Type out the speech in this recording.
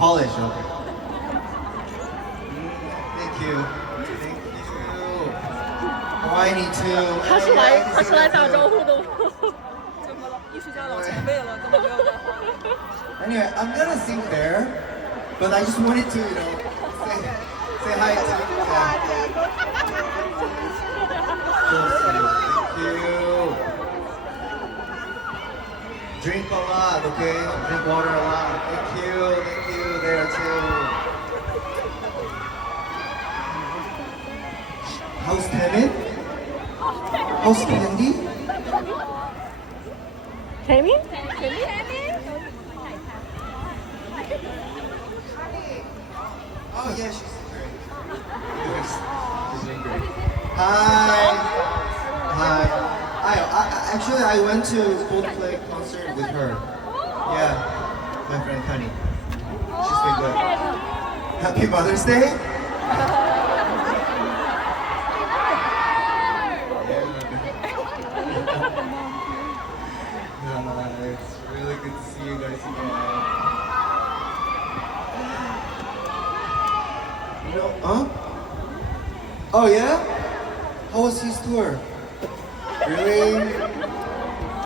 College, okay. Thank you. Thank you. Oh, I need to. 他是来打招呼的吗？怎么了？艺术家老前辈了，根本没有在话。Anyway, I'm gonna sing there, but I just wanted to, say hi to. Thank you. Drink a lot, okay? Drink water a lot. Thank you there too. How's Kevin? How's Candy? Jamie? Oh yeah, she's great. She's doing great. Hi. Actually, I went to Coldplay concert with her. Yeah, my friend Connie. She's been good. Happy Mother's Day. It's really good to see you guys again. Huh? Oh yeah? How was his tour? Really?